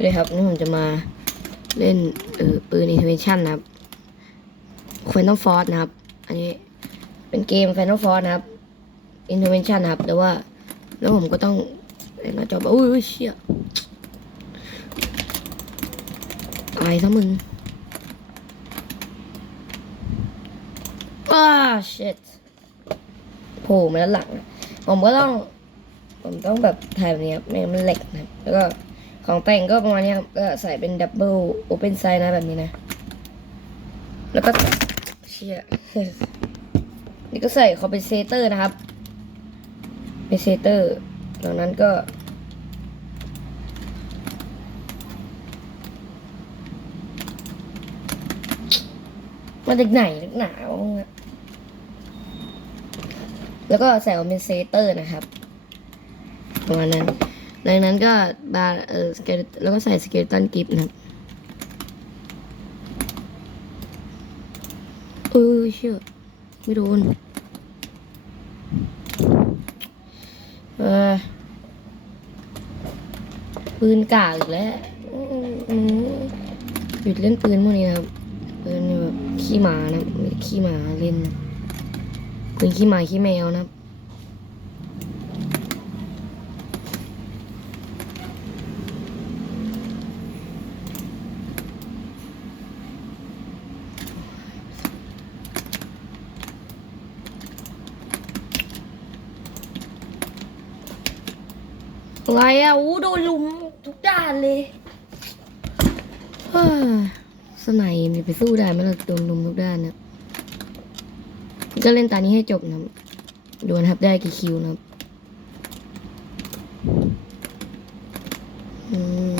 เลยครับนี่ผมจะมาเล่นเออปืน intervention นะครับ Final Force นะครับ อันนี้เป็นเกม Final Force นะครับ intervention นนะครับ แต่ว่าแล้วผมก็ต้องเล่นหน้าจอแบบอุ้ยอุ้ยเชี่ยตายซะมึงอ้า shit โผล่มาด้านหลัง ผมก็ต้อง ผมต้องแบบถ่ายแบบนี้ครับไม่งั้นมันเหล็กนะแล้วก็ ของแต่งก็ประมาณนี้ครับ ก็ใส่เป็นดับเบิลโอเ n นไซส์นะแบบนี้นะ แล้วก็เชี่ยนี่ก็ใส่คอมเพนเซเตอร์นะครับเพนเซเตอร์หลังนั้นก็มาจากไหนนักหนาวแล้วก็ใส่คอมเพนเซเตอร์นะครับประมาณนั้น หลังนั้นก็บาเออสเกลแล้วก็ใส่สเกลตันกิฟนะครับเออเชื่อไม่โดนเออปืนกากอีกแล้วหยุดเล่นปืนพวกนี้นะครับปืนนี่แบบขี้หมานะไม่ขี้หมาเล่นนะปืนขี้หมาขี้แมวนะครับ อะไรอะอู้โดนลุมทุกด้านเลยฮ่าสไนยมันจะไปสู้ได้ไหมล่ะโดนลุมทุกด้านเนี่ยก็เล่นตานี้ให้จบนะครับดูนะครับได้กี่คิวนะครับอืม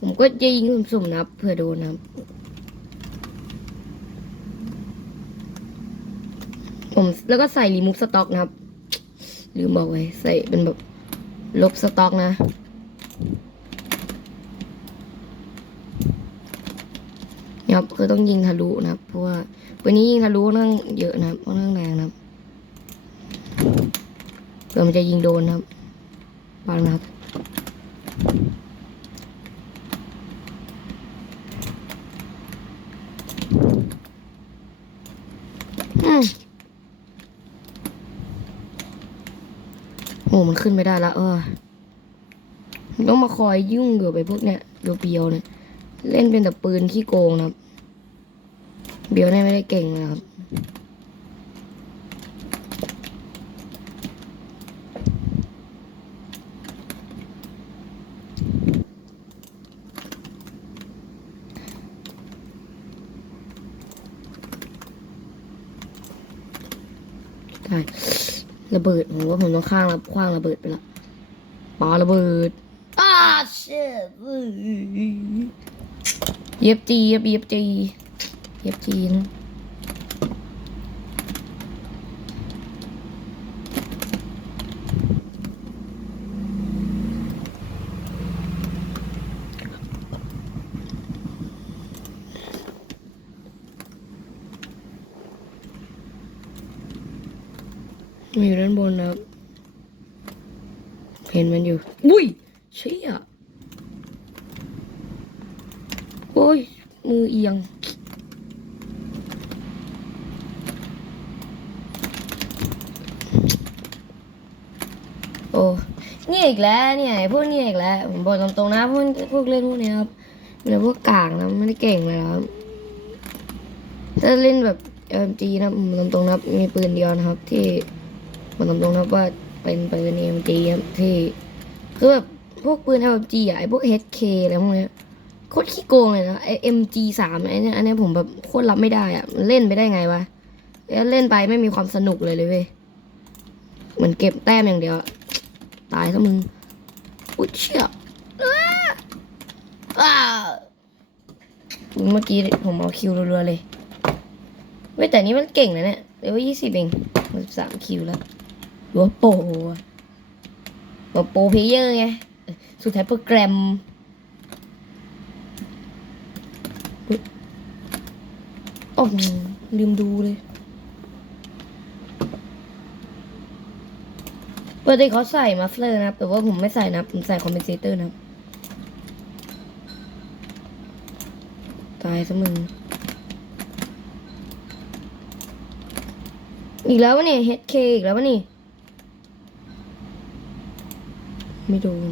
ผมก็จะยิงสุ่มๆนะเผื่อโดนนะครับผมแล้วก็ใส่รีมูฟสต็อกนะครับ ลืมบอกไว้ ใส่เป็นแบบ ลบสต็อกนะ ยับคือต้องยิงทะลุนะครับ เพราะว่าปืนนี้ยิงทะลุนั่งเยอะนะครับนั่งแรงนะครับเผื่อมันจะยิงโดนนะครับบางนะครับ อืม โอ้มันขึ้นไม่ได้ละเออต้องมาคอยยุ่งเกี่ยวไปพวกเนี้ยเบียวๆเนี่ย เล่นเป็นแต่ปืนขี้โกงนะครับ เบียวเนี่ยไม่ได้เก่งเลยครับใช่ ระเบิดผมว่าผมต้องข้างรับคว้างระเบิดไปละปาระเบิดอ้าเชดเย็บจีเย็บเย็บจีเย็บจีนะ มันอยู่ด้านบนนะครับ เห็นมันอยู่ อุ้ยเชี่ยโอ้ย มือเอียง โอ้เนี่ยอีกแล้วเนี่ยไอ้พวกเนี่ยอีกแล้ว ผมบอกตรงๆนะพวกพวกเล่นพวกนี้ครับเป็นพวกกากนะไม่ได้เก่งเลยนะครับถ้าเล่นแบบ LMG นะผมบอกตรงๆนะมีปืนเดียวนะครับที่ บอกตรงๆนะว่าเป็นปืน LMG ครับที่คือแบบพวกปืน LMG อะไอพวก HK อะไรพวกเนี้ยโคตรขี้โกงเลยนะไอ MG สามไอเนี้ยอันเนี้ยผมแบบโคตรรับไม่ได้อะมันเล่นไปได้ไงวะแล้วเล่นไปไม่มีความสนุกเลยเลยเว้ยเหมือนเก็บแต้มอย่างเดียวตายซะมึงอุ้ยเชี่ยอ้าอ้าเมื่อกี้ผมเอาคิวรัวๆเลยเว้ยแต่นี้มันเก่งนะเนี่ยเลเวลยี่สิบเองสามคิวแล้ว หรือว่าโปรอะบอกโปรเพเยอร์ไง สุดท้ายโปรแกรมอุ๊ยอ๋อลืมดูเลยปกติเขาใส่มัฟเลอร์นะครับแต่ว่าผมไม่ใส่นะ ผมใส่คอมเพนเซเตอร์นะ ตายซะมึง อีกแล้ววะนี่ย HK อีกแล้ววะนี่ ไม่โดน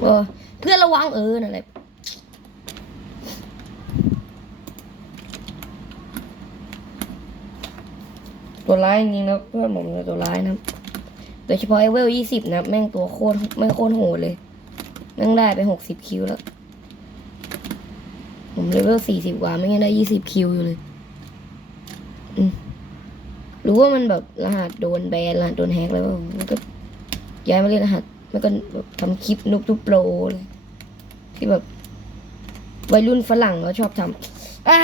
เออเพื่อนระวังเออนั่นแหละตัวร้ายจริงนะเพื่อนผมเนี่ยตัวร้ายนะโดยเฉพาะไอเวลยี่สิบนะแม่งตัวโคตรไม่งโคตรโหดเลย แม่งได้ไปหกสิบคิวแล้ว ผมเลเวลสี่สิบกว่าไม่งั้นได้ยี่สิบคิวอยู่เลยหรือว่ามันแบบรหัสโดนแบนรหัสโดนแฮกแล้วมันก็ย้ายมาเล่นรหัสมันก็ทำคลิปนุกทุกโปรเลยที่แบบวัยรุ่นฝรั่งเขาชอบทำอ่า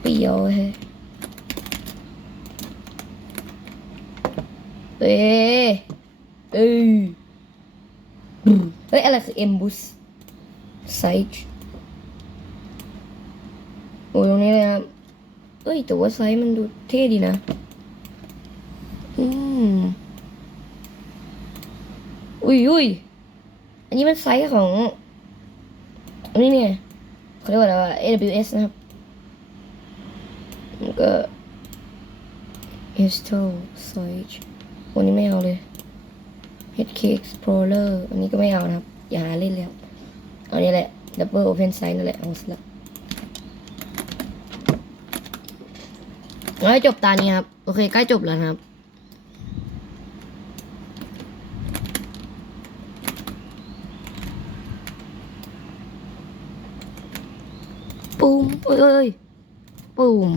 เปียวเฮ้เอ้ยเอ้ย เฮ้ย อะไรคือเอมบูสไซส์โอ้ตรงนี้เลยครับเอ้ย แต่ว่าไซส์มันดูเท่ดีนะ อืม อุ้ยอุ้ยอันนี้มันไซส์ของ อันนี้เนี่ยเขาเรียกว่าอะไรวะ AWS นะครับแล้วก็ e s t o Size วันนี้ไม่เอาเลย HK Explorer อันนี้ก็ไม่เอานะครับ อย่าหาเล่นแล้วเอานี้แหละ Double Open Size นั่นแหละเอาสิละแล้วจบตานี้ครับ โอเค ใกล้จบแล้วครับปูมเอ้ยเอ้ม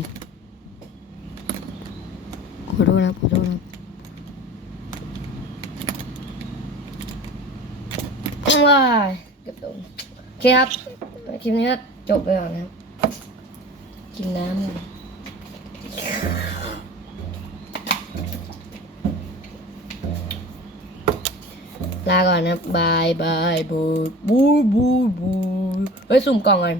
ขอโทษนะขอโทษนะ ว้ายเกือบโดนโอเคครับคลิปนี้ก็จบไปก่อนนะครับกินน้ำลาก่อนนะบายบายบูบูบูบูเฮ้ยสุ่มกล่องก่อน